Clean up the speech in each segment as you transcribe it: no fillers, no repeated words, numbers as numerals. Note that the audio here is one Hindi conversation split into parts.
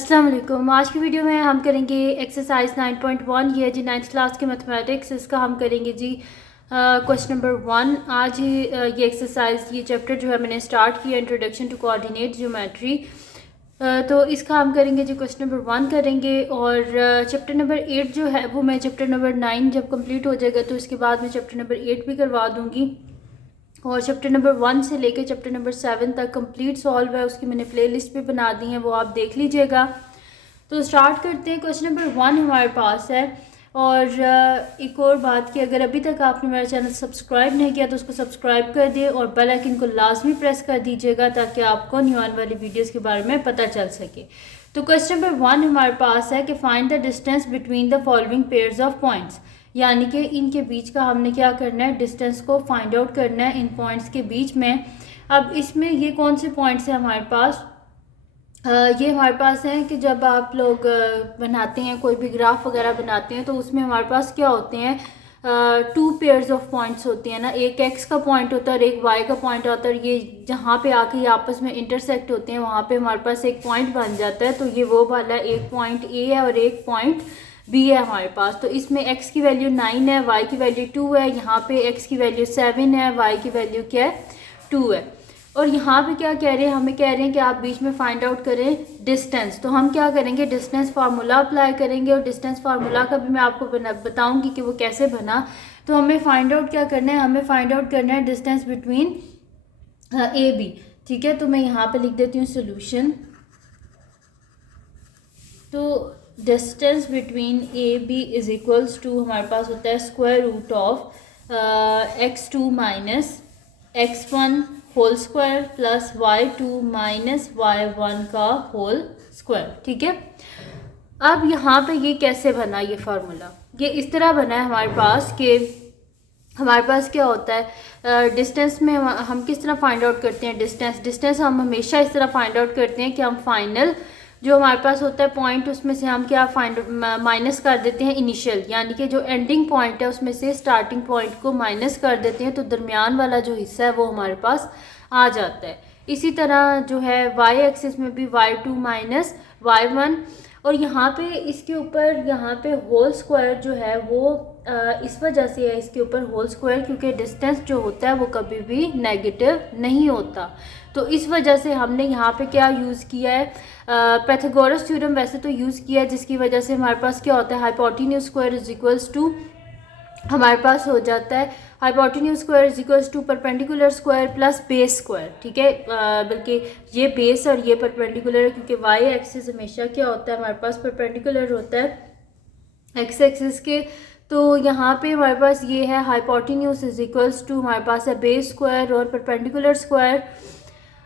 अस्सलाम वालेकुम। आज की वीडियो में हम करेंगे एक्सरसाइज 9.1। ये है जी 9th क्लास के मैथमेटिक्स। इसका हम करेंगे जी क्वेश्चन नंबर 1। आज ये एक्सरसाइज ये चैप्टर जो है मैंने स्टार्ट किया, इंट्रोडक्शन टू कोऑर्डिनेट ज्योमेट्री। तो इसका हम करेंगे जी क्वेश्चन नंबर 1 करेंगे। और चैप्टर नंबर 8 जो है वो मैं चैप्टर नंबर 9 जब कंप्लीट हो जाएगा तो इसके बाद मैं चैप्टर नंबर 8 भी करवा दूँगी। और चैप्टर नंबर 1 से लेकर चैप्टर नंबर 7 तक कंप्लीट सॉल्व है, उसकी मैंने प्लेलिस्ट भी बना दी है, वो आप देख लीजिएगा। तो स्टार्ट करते हैं। क्वेश्चन नंबर 1 हमारे पास है। और एक और बात कि अगर अभी तक आपने मेरा चैनल सब्सक्राइब नहीं किया तो उसको सब्सक्राइब कर दिए और बेल आइकन को लाजमी प्रेस कर दीजिएगा ताकि आपको न्यू आने वाली वीडियोज़ के बारे में पता चल सके। तो क्वेश्चन नंबर 1 हमारे पास है कि find the distance between the following pairs of points, यानी कि इनके बीच का हमने क्या करना है, डिस्टेंस को फाइंड आउट करना है इन पॉइंट्स के बीच में। अब इसमें ये कौन से पॉइंट्स हैं हमारे पास? ये हमारे पास हैं कि जब आप लोग बनाते हैं कोई भी ग्राफ वगैरह बनाते हैं तो उसमें हमारे पास क्या होते हैं, 2 पेयर्स ऑफ पॉइंट्स होती हैं ना। एक एक्स का पॉइंट होता है और एक वाई का पॉइंट होता है। ये जहाँ पे आके ये आपस में इंटरसेक्ट होते हैं वहाँ पे हमारे पास एक पॉइंट बन जाता है। तो ये वो वाला एक पॉइंट ए है और एक पॉइंट बी है हमारे पास। तो इसमें x की वैल्यू 9 है, y की वैल्यू 2 है, यहाँ पे x की वैल्यू 7 है, y की वैल्यू क्या है, 2 है। और यहाँ पे क्या कह रहे हैं, हमें कह रहे हैं कि आप बीच में फाइंड आउट करें डिस्टेंस। तो हम क्या करेंगे, डिस्टेंस फार्मूला अप्लाई करेंगे और डिस्टेंस फार्मूला का भी मैं आपको बताऊंगी कि वो कैसे बना। तो हमें फाइंड आउट क्या करना है, हमें फाइंड आउट करना है डिस्टेंस बिटवीन ए बी। ठीक है, तो मैं यहाँ पे लिख देती हूँ सोल्यूशन। तो distance between A B is equals to हमारे पास होता है square root of x2 minus x1 whole square plus y2 minus y1 का होल स्क्वायर। ठीक है, अब यहाँ पे ये कैसे बना, ये फार्मूला ये इस तरह बना है हमारे पास कि हमारे पास क्या होता है, डिस्टेंस में हम किस तरह फाइंड आउट करते हैं डिस्टेंस हम हमेशा इस तरह फाइंड आउट करते हैं कि हम फाइनल जो हमारे पास होता है पॉइंट उसमें से हम क्या माइनस कर देते हैं इनिशियल, यानी कि जो एंडिंग पॉइंट है उसमें से स्टार्टिंग पॉइंट को माइनस कर देते हैं तो दरमियान वाला जो हिस्सा है वो हमारे पास आ जाता है। इसी तरह जो है y एक्सिस में भी y2 माइनस y1। और यहाँ पे इसके ऊपर यहाँ पे होल स्क्वायर जो है वो इस वजह से है इसके ऊपर होल स्क्वायर क्योंकि डिस्टेंस जो होता है वो कभी भी नेगेटिव नहीं होता। तो इस वजह से हमने यहाँ पे क्या यूज़ किया है, पाइथागोरस थ्योरम वैसे तो यूज़ किया है, जिसकी वजह से हमारे पास क्या होता है, hypotenuse square is equals to हमारे पास हो जाता है hypotenuse square is equals to perpendicular square plus base square. ठीक है, बल्कि ये बेस और ये परपेंडिकुलर है क्योंकि वाई एक्सिस हमेशा क्या होता है हमारे पास परपेंडिकुलर होता है एक्स एक्सिस के। तो यहाँ पे हमारे पास ये है हाइपोटेन्यूज इज इक्वल्स टू हमारे पास है बेस स्क्वायर और परपेंडिकुलर स्क्वायर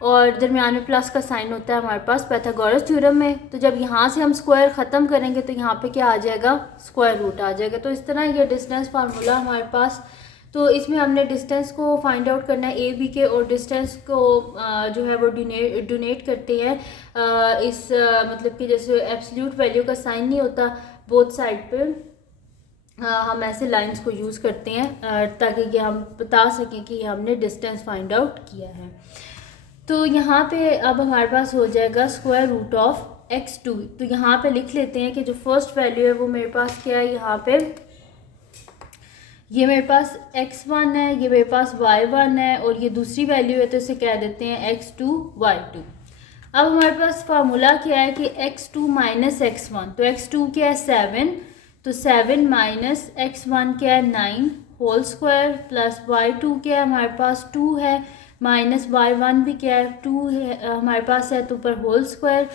और दरमियान में प्लस का साइन होता है हमारे पास पाइथागोरस थ्योरम में। तो जब यहाँ से हम स्क्वायर ख़त्म करेंगे तो यहाँ पे क्या आ जाएगा, स्क्वायर रूट आ जाएगा। तो इस तरह ये डिस्टेंस फार्मूला हमारे पास। तो इसमें हमने डिस्टेंस को फाइंड आउट करना है ए बी के, और डिस्टेंस को जो है वो डोनेट करते हैं इस मतलब कि जैसे एब्सोल्यूट वैल्यू का साइन नहीं होता बोथ साइड पे, हम ऐसे लाइंस को यूज़ करते हैं ताकि कि हम बता सकें कि हमने डिस्टेंस फाइंड आउट किया है। तो यहाँ पे अब हमारे पास हो जाएगा स्क्वायर रूट ऑफ x2। तो यहाँ पे लिख लेते हैं कि जो फर्स्ट वैल्यू है वो मेरे पास क्या है, यहाँ पे ये मेरे पास x1 है, ये मेरे पास y1 है और ये दूसरी वैल्यू है तो इसे कह देते हैं x2 y2। अब हमारे पास फार्मूला क्या है कि x2 माइनस x1, तो x2 क्या है 7, तो 7 माइनस x1 क्या है 9 होल स्क्वायर प्लस y2 क्या है हमारे पास 2 है माइनस y1 भी क्या है 2 है हमारे पास है तो ऊपर होल स्क्वायर।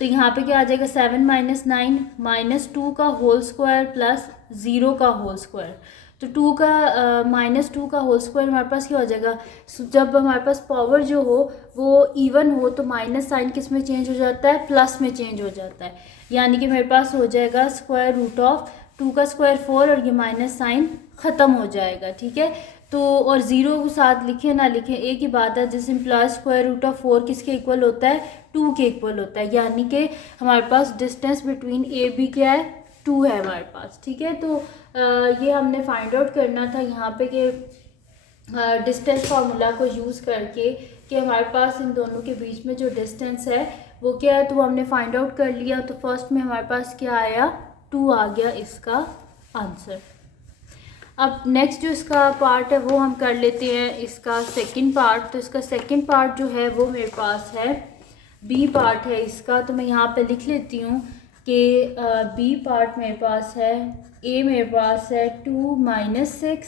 तो यहाँ पे क्या आ जाएगा 7 माइनस 9 माइनस 2 का होल स्क्वायर प्लस 0 का होल स्क्वायर। तो 2 का माइनस 2 का होल स्क्वायर हमारे पास क्या हो जाएगा, जब हमारे पास पावर जो हो वो इवन हो तो माइनस साइन किस में चेंज हो जाता है, प्लस में चेंज हो जाता है। यानी कि मेरे पास हो जाएगा स्क्वायर रूट ऑफ 2 का स्क्वायर 4 और ये माइनस साइन ख़त्म हो जाएगा। ठीक है, तो और 0 को साथ लिखे ना लिखे एक ही बात है, जिस इम्प्लाइज स्क्वायर रूट ऑफ 4 किसके इक्वल होता है, 2 के इक्वल होता है। यानी कि हमारे पास डिस्टेंस बिटवीन ए बी क्या है, 2 है हमारे पास। ठीक है, तो ये हमने फाइंड आउट करना था यहाँ पे कि डिस्टेंस फार्मूला को यूज़ करके कि हमारे पास इन दोनों के बीच में जो डिस्टेंस है वो क्या है, तो वो हमने फाइंड आउट कर लिया। तो फर्स्ट में हमारे पास क्या आया, 2 आ गया इसका आंसर। अब नेक्स्ट जो इसका पार्ट है वो हम कर लेते हैं इसका सेकंड पार्ट। तो इसका सेकंड पार्ट जो है वो मेरे पास है बी पार्ट है इसका। तो मैं यहाँ पे लिख लेती हूँ कि बी पार्ट मेरे पास है, ए मेरे पास है 2 - 6,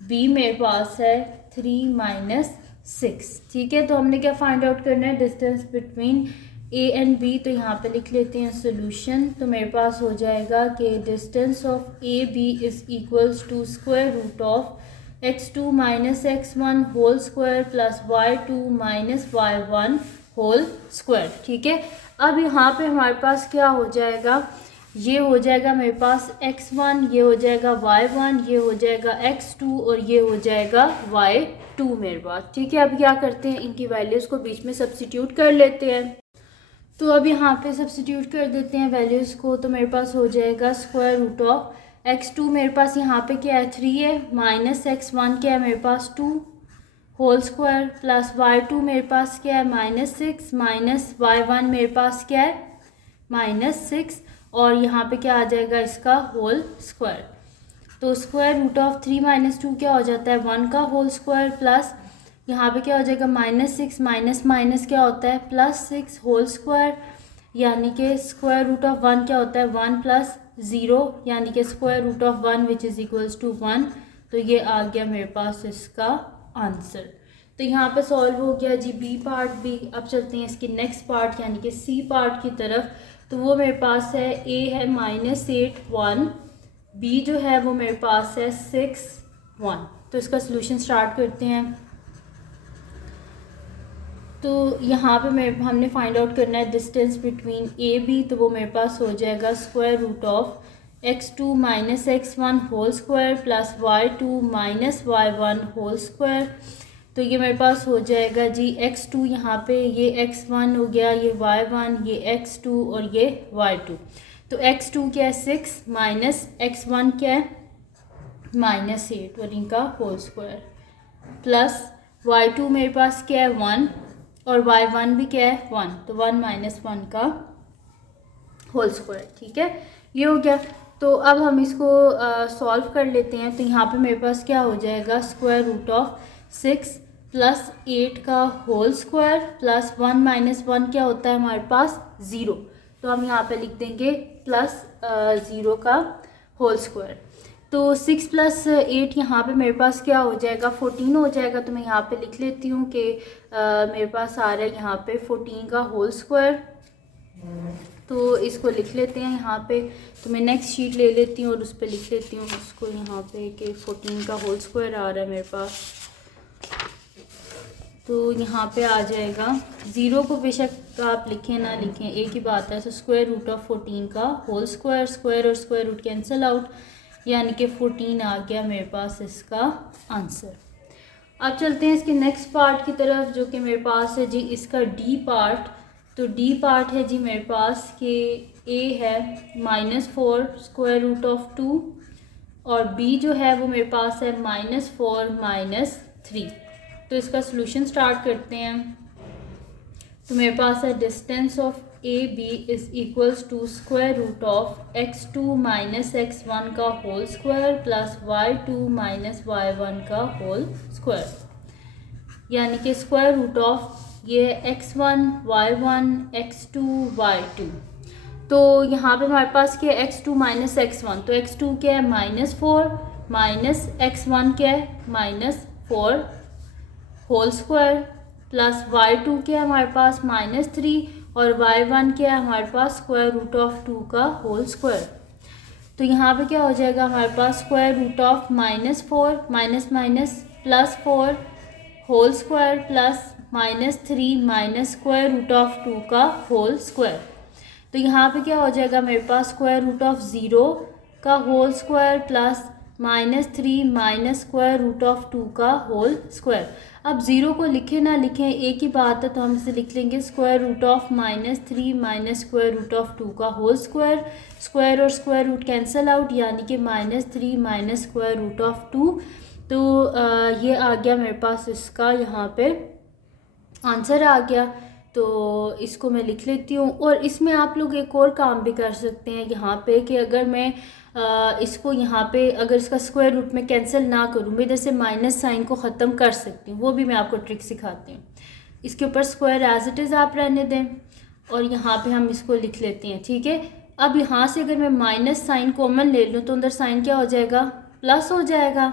बी मेरे पास है 3 - 6। ठीक है, तो हमने क्या फाइंड आउट करना है, distance between A and B. तो यहाँ पे लिख लेते हैं सोल्यूशन। तो मेरे पास हो जाएगा कि distance of A B is equals to square root of x2 - x1 whole square plus y2 - y1 whole square. ठीक है, अब यहाँ पे हमारे पास क्या हो जाएगा, ये हो जाएगा मेरे पास x1, ये हो जाएगा y1, ये हो जाएगा x2 और ये हो जाएगा y2 मेरे पास। ठीक है, अब क्या करते हैं, इनकी वैल्यूज़ को बीच में सब्स्टिट्यूट कर लेते हैं। तो अब यहाँ पे सब्स्टिट्यूट कर देते हैं वैल्यूज़ को। तो मेरे पास हो जाएगा स्क्वायर रूट ऑफ x2 मेरे पास यहाँ पे क्या है 3 है, माइनस x1 क्या है मेरे पास 2 होल स्क्वायर प्लस y2 मेरे पास क्या है -6 माइनस y1 मेरे पास क्या है -6 और यहाँ पे क्या आ जाएगा इसका होल स्क्वायर। तो स्क्वायर रूट ऑफ 3 - 2 क्या हो जाता है 1 का होल स्क्वायर प्लस यहाँ पे क्या हो जाएगा -6 माइनस माइनस क्या होता है +6 होल स्क्वायर, यानी कि स्क्वायर रूट ऑफ 1 क्या होता है 1 + 0 यानी कि square root of 1 which is equals to 1। तो ये आ गया मेरे पास इसका आंसर। तो यहाँ पे सॉल्व हो गया जी बी पार्ट भी। अब चलते हैं इसकी नेक्स्ट पार्ट यानी कि सी पार्ट की तरफ। तो वो मेरे पास है ए है -8 1, बी जो है वो मेरे पास है 6 1। तो इसका सोल्यूशन स्टार्ट करते हैं। तो यहाँ पे हमने फाइंड आउट करना है डिस्टेंस बिटवीन ए बी। तो वो मेरे पास हो जाएगा square root of x2 - x1 whole square plus y2 - y1 whole square. तो ये मेरे पास हो जाएगा जी x2, यहाँ पे ये x1 हो गया, ये y1, ये x2 और ये y2। तो x2 क्या है 6 माइनस x1 क्या है -8 और इनका होल स्क्वायर प्लस y2 मेरे पास क्या है 1 और y1 भी क्या है 1। तो 1 - 1 का होल स्क्वायर। ठीक है, ये हो गया। तो अब हम इसको सॉल्व कर लेते हैं। तो यहाँ पे मेरे पास क्या हो जाएगा स्क्वायर रूट ऑफ 6 + 8 का होल स्क्वायर प्लस 1 - 1 क्या होता है हमारे पास 0। तो हम यहाँ पे लिख देंगे +0 का होल स्क्वायर। तो 6 + 8 यहाँ पे मेरे पास क्या हो जाएगा 14 हो जाएगा। तो मैं यहाँ पे लिख लेती हूँ कि मेरे पास आ रहा है यहाँ पे 14 का होल स्क्वायर। तो इसको लिख लेते हैं यहाँ पे। तो मैं नेक्स्ट शीट ले लेती हूँ और उस पर लिख लेती हूँ उसको यहाँ पे कि 14 का होल स्क्वायर आ रहा है मेरे पास। तो यहाँ पे आ जाएगा 0 को बेशक आप लिखें ना लिखें एक ही बात है। तो स्क्वायर रूट ऑफ 14 का होल स्क्वायर, स्क्वायर और स्क्वायर रूट कैंसिल आउट, यानी कि 14 आ गया मेरे पास इसका आंसर। अब चलते हैं इसके नेक्स्ट पार्ट की तरफ जो कि मेरे पास है जी इसका डी पार्ट। तो डी पार्ट है जी मेरे पास कि ए है -4 स्क्वायर रूट ऑफ 2 और बी जो है वो मेरे पास है -4 - 3। तो इसका सोल्यूशन स्टार्ट करते हैं। तो मेरे पास है distance of A B is equals to square root of x2 - x1 का whole square plus y2 - y1 का होल स्क्वायर, यानी कि स्क्वायर रूट ऑफ ये x1 y1 x2 y2। तो यहाँ पे हमारे पास क्या है x2 - x1। तो x2 क्या है -4 माइनस x1 क्या है -4 होल स्क्वायर प्लस y2 क्या है हमारे पास -3 और y1 क्या है हमारे पास स्क्वायर रूट ऑफ 2 का होल स्क्वायर। तो यहाँ पे क्या हो जाएगा हमारे पास square root of -4 minus minus +4 whole square plus -3 minus square root of 2 का होल स्क्वायर। तो यहाँ पे क्या हो जाएगा मेरे पास स्क्वायर रूट ऑफ 0 का whole square plus -3 minus square root of 2 का होल स्क्वायर। अब 0 को लिखें ना लिखें एक ही बात है, तो हम इसे लिख लेंगे square root of -3 minus square root of 2 का होल स्क्वायर। स्क्वायर और स्क्वायर रूट कैंसिल आउट, यानी कि -3 माइनस स्क्वायर रूट ऑफ 2। तो ये आ गया मेरे पास इसका यहाँ पे आंसर आ गया। तो इसको मैं लिख लेती हूँ। और इसमें आप लोग एक और काम भी कर सकते हैं यहाँ पे कि अगर मैं इसको यहाँ पे अगर इसका स्क्वायर रूट में कैंसिल ना करूँ, मैं जैसे माइनस साइन को ख़त्म कर सकती हूँ, वो भी मैं आपको ट्रिक सिखाती हूँ। इसके ऊपर स्क्वायर एज इट इज़ आप रहने दें और यहाँ पे हम इसको लिख लेते हैं, ठीक है। अब यहाँ से अगर मैं माइनस साइन कॉमन ले लूँ तो अंदर साइन क्या हो जाएगा, प्लस हो जाएगा,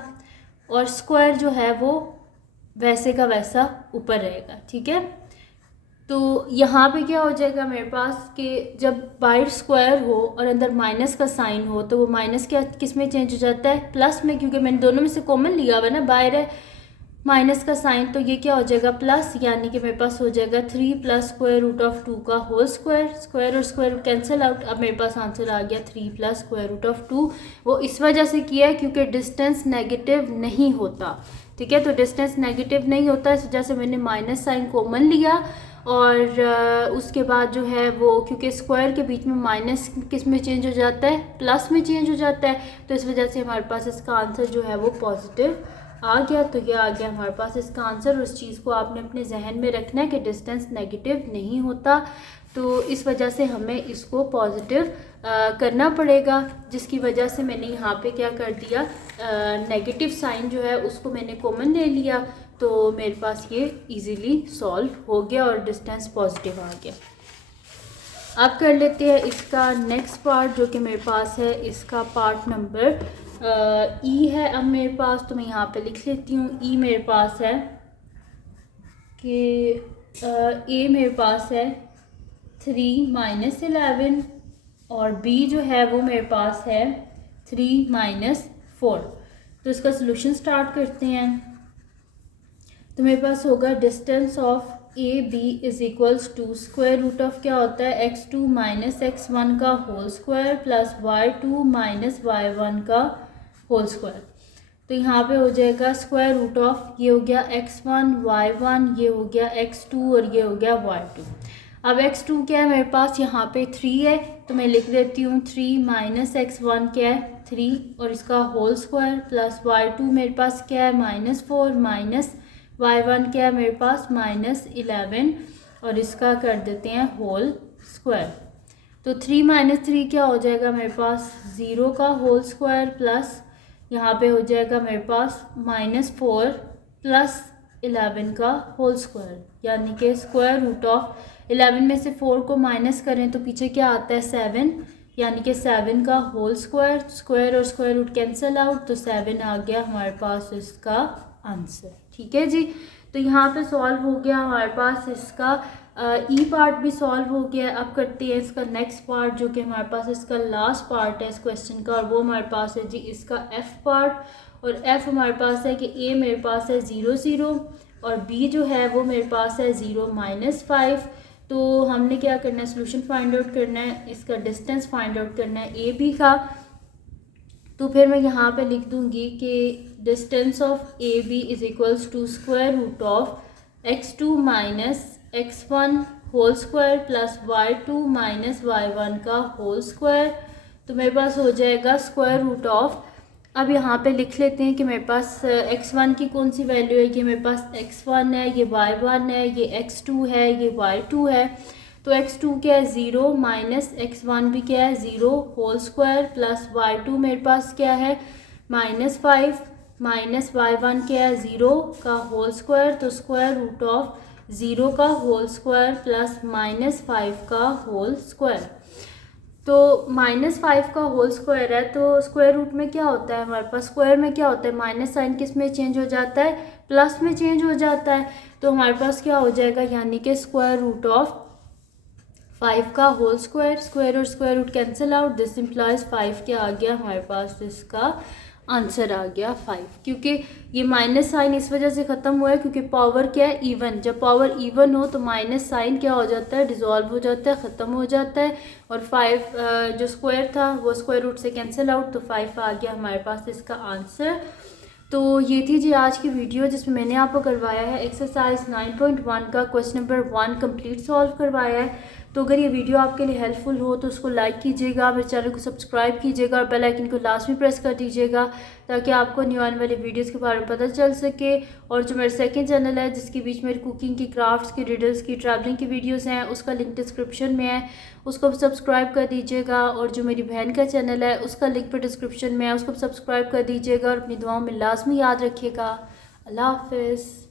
और स्क्वायर जो है वो वैसे का वैसा ऊपर रहेगा, ठीक है। तो यहाँ पे क्या हो जाएगा मेरे पास कि जब बाहर स्क्वायर हो और अंदर माइनस का साइन हो तो वो माइनस क्या किस में चेंज हो जाता है, प्लस में, क्योंकि मैंने दोनों में से कॉमन लिया हुआ है ना, बाहर है माइनस का साइन, तो ये क्या हो जाएगा प्लस, यानी कि मेरे पास हो जाएगा 3 प्लस स्क्वायर रूट ऑफ 2 का होल स्क्वायर। स्क्वायर और स्क्वायर रूट कैंसिल आउट, अब मेरे पास आंसर आ गया 3 प्लस स्क्वायर रूट ऑफ 2। वो इस वजह से किया है क्योंकि डिस्टेंस नेगेटिव नहीं होता, ठीक है। तो डिस्टेंस नेगेटिव नहीं होता, इस वजह से मैंने माइनस साइन कॉमन लिया और उसके बाद जो है वो, क्योंकि स्क्वायर के बीच में माइनस किस में चेंज हो जाता है, प्लस में चेंज हो जाता है, तो इस वजह से हमारे पास इसका आंसर जो है वो पॉजिटिव आ गया। तो ये आ गया हमारे पास इसका आंसर। उस चीज़ को आपने अपने जहन में रखना है कि डिस्टेंस नेगेटिव नहीं होता, तो इस वजह से हमें इसको पॉजिटिव करना पड़ेगा, जिसकी वजह से मैंने यहाँ पे क्या कर दिया, नेगेटिव साइन जो है उसको मैंने कॉमन ले लिया, तो मेरे पास ये इजीली सॉल्व हो गया और डिस्टेंस पॉजिटिव आ गया। अब कर लेते हैं इसका नेक्स्ट पार्ट जो कि मेरे पास है, इसका पार्ट नंबर ई है अब मेरे पास, तो मैं यहाँ पे लिख लेती हूँ। ई मेरे पास है कि ए मेरे पास है 3 माइनस 11 और बी जो है वो मेरे पास है 3 माइनस 4। तो इसका सोल्यूशन स्टार्ट करते हैं। तो मेरे पास होगा distance of A B is equals to square root of क्या होता है, x2 माइनस x1 का whole square plus y2 minus y1 का होल स्क्वायर। तो यहाँ पे हो जाएगा स्क्वायर रूट ऑफ, ये हो गया x1 y1, ये हो गया x2 और ये हो गया y2। अब x2 क्या है मेरे पास, यहाँ पे 3 है, तो मैं लिख देती हूँ 3 माइनस x1 क्या है 3 और इसका होल स्क्वायर प्लस y2 मेरे पास क्या है -4 माइनस y1 क्या है मेरे पास -11 और इसका कर देते हैं होल स्क्वायर। तो 3 माइनस 3 क्या हो जाएगा मेरे पास 0 का होल स्क्वायर प्लस यहाँ पे हो जाएगा मेरे पास -4 प्लस 11 का होल स्क्वायर, यानी कि स्क्वायर रूट ऑफ 11 में से 4 को माइनस करें तो पीछे क्या आता है 7, यानी कि 7 का होल स्क्वायर, स्क्वायर और स्क्वायर रूट कैंसिल आउट, तो 7 आ गया हमारे पास इसका आंसर, ठीक है जी। तो यहाँ पे सॉल्व हो गया हमारे पास इसका ई पार्ट भी सॉल्व हो गया। अब करते हैं इसका नेक्स्ट पार्ट जो कि हमारे पास इसका लास्ट पार्ट है इस क्वेश्चन का, और वो हमारे पास है जी इसका एफ़ पार्ट। और एफ़ हमारे पास है कि ए मेरे पास है 0 0 और बी जो है वो मेरे पास है 0 -5। तो हमने क्या करना है, सोल्यूशन फाइंड आउट करना है, इसका डिस्टेंस फाइंड आउट करना है ए बी का। तो फिर मैं यहाँ पे लिख दूँगी कि distance of A B is equals to square root of x2 minus x1 whole square plus y2 minus y1 का होल स्क्वायर। तो मेरे पास हो जाएगा स्क्वायर रूट ऑफ, अब यहाँ पे लिख लेते हैं कि मेरे पास x1 की कौन सी वैल्यू है, ये मेरे पास x1 है, ये y1 है, ये x2 है, ये y2 है। तो x2 क्या है 0 माइनस x1 भी क्या है 0 होल स्क्वायर प्लस y2 मेरे पास क्या है -5 माइनस y1 क्या है 0 का होल स्क्वायर, तो स्क्वायर रूट ऑफ 0 का होल स्क्वायर प्लस -5 का होल स्क्वायर। तो -5 का होल स्क्वायर है, तो स्क्वायर रूट में क्या होता है हमारे पास, स्क्वायर में क्या होता है माइनस साइन किस में चेंज हो जाता है, प्लस में चेंज हो जाता है। तो हमारे पास क्या हो जाएगा, यानी कि स्क्वायर रूट ऑफ 5 का होल स्क्वायर, स्क्वायर और square root cancel out, this implies 5 क्या आ गया हमारे पास, इसका आंसर आ गया 5। क्योंकि ये माइनस साइन इस वजह से ख़त्म हुआ है क्योंकि पावर क्या है इवन, जब पावर इवन हो तो माइनस साइन क्या हो जाता है डिज़ोल्व हो जाता है, ख़त्म हो जाता है, और 5 जो स्क्वायर था वो स्क्वायर रूट से कैंसिल आउट, तो 5 आ गया हमारे पास इसका आंसर। तो ये थी जी आज की वीडियो जिसमें मैंने आपको करवाया है एक्सरसाइज 9.1 का क्वेश्चन नंबर 1 कंप्लीट सॉल्व करवाया है। तो अगर ये वीडियो आपके लिए हेल्पफुल हो तो उसको लाइक कीजिएगा, मेरे चैनल को सब्सक्राइब कीजिएगा और बेल आइकन को लास्ट में प्रेस कर दीजिएगा ताकि आपको न्यू आने वाली वीडियोस के बारे में पता चल सके। और जो मेरा सेकंड चैनल है जिसके बीच में कुकिंग की, क्राफ्ट्स की, रिडल्स की, ट्रैवलिंग की वीडियोस हैं, उसका लिंक डिस्क्रिप्शन में है, उसको सब्सक्राइब कर दीजिएगा। और जो मेरी बहन का चैनल है उसका लिंक पर डिस्क्रिप्शन में है, उसको सब्सक्राइब कर दीजिएगा और अपनी दुआओं में लाजमी याद रखिएगा। अल्लाह हाफिज़।